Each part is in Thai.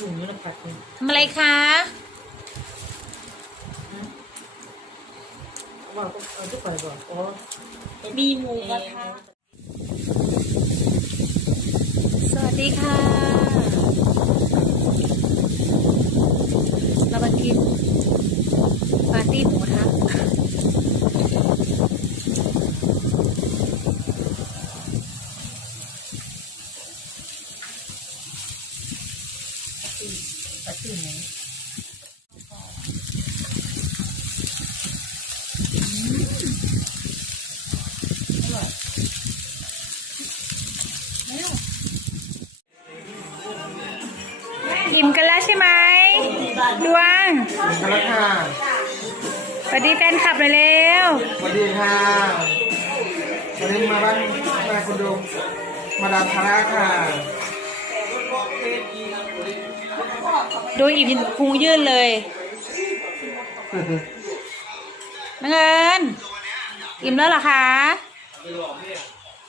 ถุงนี้นะผัดนี่ทำอะไรคะว่าเอาทุกไปก่อนอ๋อมีหมูกระทะสวัสดีค่ะ เรามากินปาร์ตี้หมูกระทะ ผัดที่ไหน อิ่มกันแล้วใช่ไหมดวง มาแล้วค่ะ ส วัสดีแฟนคลับหน่อยเร็วสวัสดีค่ะวันนี้มาบ้านมาคุณดูมาดามคาร่าค่ะ ดูอิ่มพุงยื่นเลยนังเอิญอิ่มแล้วเหรอคะ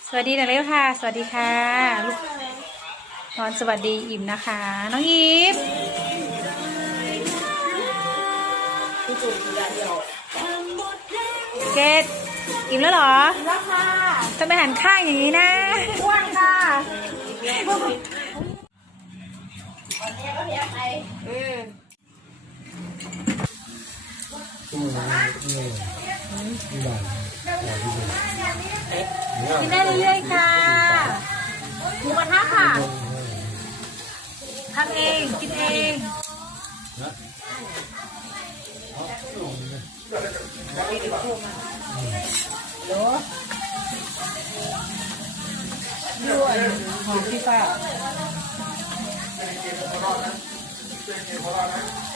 สวัสดีหน่อยเร็วค่ะ สวัสดีค่ะลูกนอนสวัสดีอิ่มนะคะ น้องอีฟ เกดอิ่มแล้วเหรอแล้วค่ะทำไมหันข้างอย่างนี้นะอ้วนค่ะกินได้เรื่อยๆค่ะหมูกระทะค่ะทำเอง กินเอง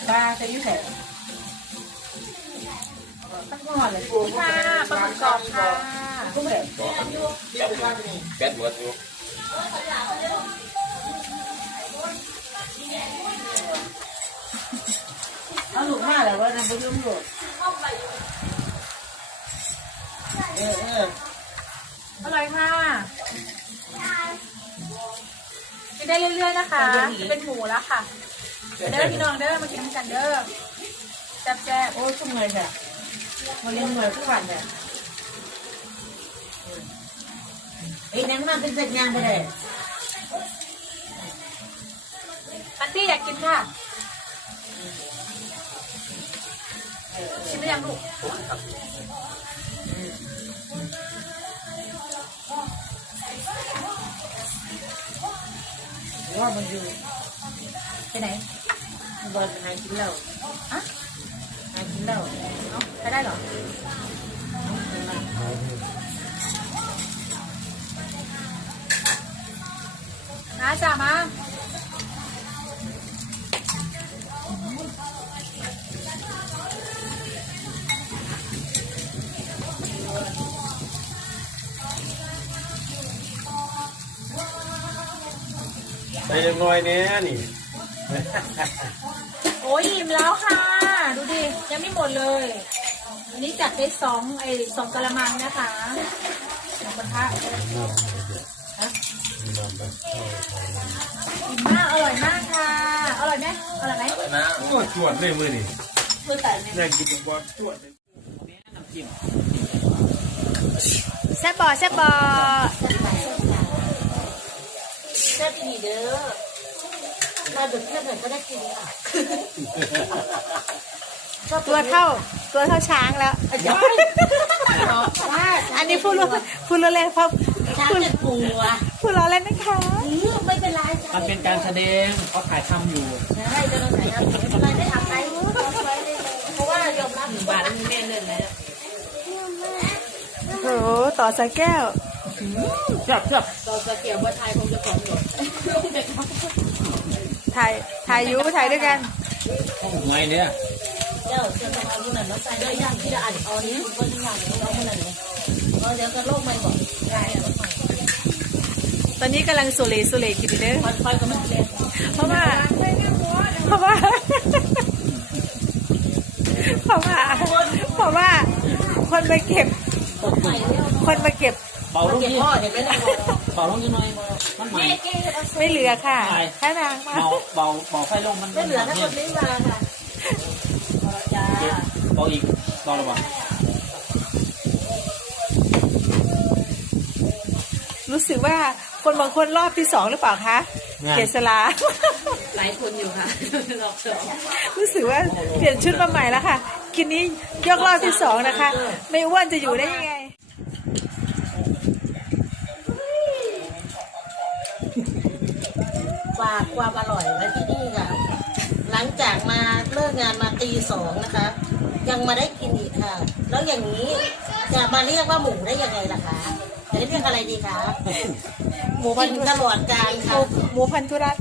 ปลาจะยุ่งแฉะตั้งหอดเลยค่ะปลาหมึกกรอบค่ะกุ้งแฉะแบดหมดอยู่เอาหลุดห้าแล้วว่านั่นก็ยุ่งหลุดเออเอออร่อยค่ะกินได้เรื่อยๆนะคะ จะเป็นหมูแล้วค่ะ เด้อพี่น้องเด้อมากินน้ำกันเด้อแซ่บโอ้ยชุ่มเลยค่ะมันยังเหนื่อยทุกวันเนี่ยไอ้นั่นมันเป็นเศษยางไปเลยๆปันตี้อยากกินค่ะชิมได้ยังลูกว่ามันอยู่ไปไหน บอลหากินเหล้าอะหากินเหล้าเอาไปได้เหรอนะจ่ามาใส่ยังน้อยเนี้ยนี่ โอ้ยอิ่มแล้วค่ะ ดูดิ ยังไม่หมดเลยอันนี้จัดไปสองไอ้สองกะละมังนะคะหมูกระทะฮะอิ่มมากอร่อยมากค่ะ อร่อยไหมอร่อยไหมนะโอ้จวดเลยมือนี่เพื่อแต่เนี่ยน่ากินกว่าจวดเลยแซ่บบอแซ่บบอแซ่บอีเด้อ มาดึกแค่ไหนก็ได้กินค่ะตัวเท่าตัวเท่าช้างแล้วอันนี้พูดรู้พูดรู้เลยเพราะช้างจะปูอะพูดล้อเล่นนะคะอือไม่เป็นไรจ้ะมันเป็นการแสดงเขาถ่ายทำอยู่ใช่จะต้องใส่น้ำไม่เป็นไรได้ทำไรเพราะว่ายอมรับบาทแม่เล่นแล้วโหต่อสายแก้ว จับจับตอนสเกียวว่าไทยคงจะของหยด ถ่ายถ่ายอยูถ่ายด้วยกันห้องหวยเนี่ยเจ้าจะทำเอาเมื่อไหร่มาใส่ด้วยย่างที่จะอ่านเอานี้ก็ที่ย่างเราเมื่อไหร่เนี่ยเราเดี๋ยวก็โลกไม่บอกได้อะตอนนี้กำลังสุเลสุเลกินอยู่เด้อคอยคอยก็ไม่เรียนเพราะว่าเพราะว่าเพราะว่าเพราะว่า คนมาเก็บ คนมาเก็บเป่าลงเก็บยี่พ่อเห็นไหมล่ะเป่าลงยี่หน่อย มันใหม่ไม่เหลือค่ะแค่นางมาเบาเบาเบาไฟลงมันไม่เหลือถ้าคนนี้มาค่ะจ้าเบาอีกเบาระวังรู้สึกว่าคนบางคนรอบที่สองหรือเปล่าคะเกษลาหลายคนอยู่ค่ะรอบสองรู้สึกว่าเปลี่ยนชุดมาใหม่แล้วค่ะ กินนี้ยกรอบที่สองนะคะ ไม่อ้วนจะอยู่ได้ยังไง ฝาก ความอร่อยไว้ที่นี่ค่ะ หลังจากมาเลิกงานมาตีสองนะคะ ยังมาได้กินอีกค่ะ แล้วอย่างนี้จะมาเรียกว่าหมูได้ยังไงล่ะคะจะเรียกอะไรดีคะหมูพันกินธุตรัตลอดการค่ะหมูพันธุรัต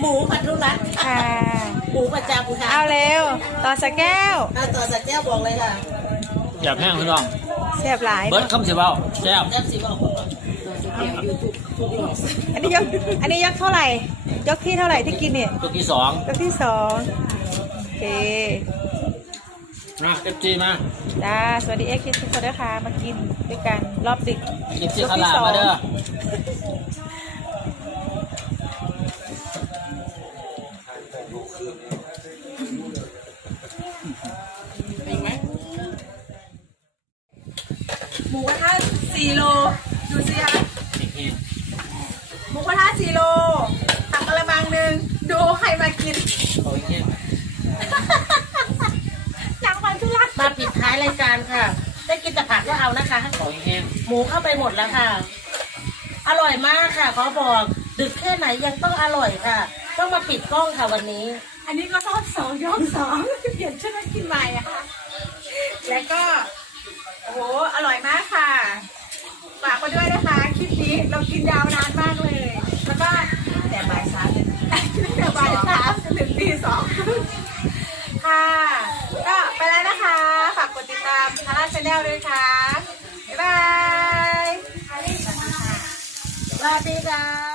หมูพันธุรัตน์ค่ะหมูประจำค่ะเอาเร็วต่อสกแก้วเอาต่อจากแก้วบอกเลยค่ะอย่าแพงพี่น้องแซ่บหลายเบิร์ดคำสิเบาแซ่บแก้วสีบอกคนก่อน อันนี้ยก อันนี้ยกเท่าไหร่ ยกที่เท่าไหร่ที่กินเนี่ย ตัวที่สองยกที่สองโอเคนะเอฟจีมาจ้า สวัสดีเอ็กซ์คิดทุกคนด้วยค่ะมากินด้วยกันรอบดึกเอฟซีขลามาเด้อหมูกระทะสี่โล ดูสิคะเฮ้ยหมู กระทะสี่โลตักกระมังหนึ่งดูใครมากินเขาอีกแค่จังพันธุรัตน์มาปิดท้ายรายการค่ะ ได้กินแต่ผักก็เอานะคะเขาอีกแค่หมูเข้าไปหมดแล้วค่ะ อร่อยมากค่ะขอบอก ดึกแค่ไหนยังต้องอร่อยค่ะ ต้องมาปิดกล้องค่ะวันนี้ อันนี้ก็รอบสองยกสองเปลี่ยนชุดมากินใหม่อะค่ะ แล้วก็ โอ้โห อร่อยมากค่ะ ฝากมาด้วยนะคะ คลิปนี้เรากินยาวนานมากเลย แล้วก็แต่บ่ายสามเลย แต่บ่ายสามถึงตีสองค่ะก็ไปแล้วนะคะ ฝากกดติดตามคาร่าชาแนลด้วยค่ะ บ๊ายบายสวัสดีค่ะ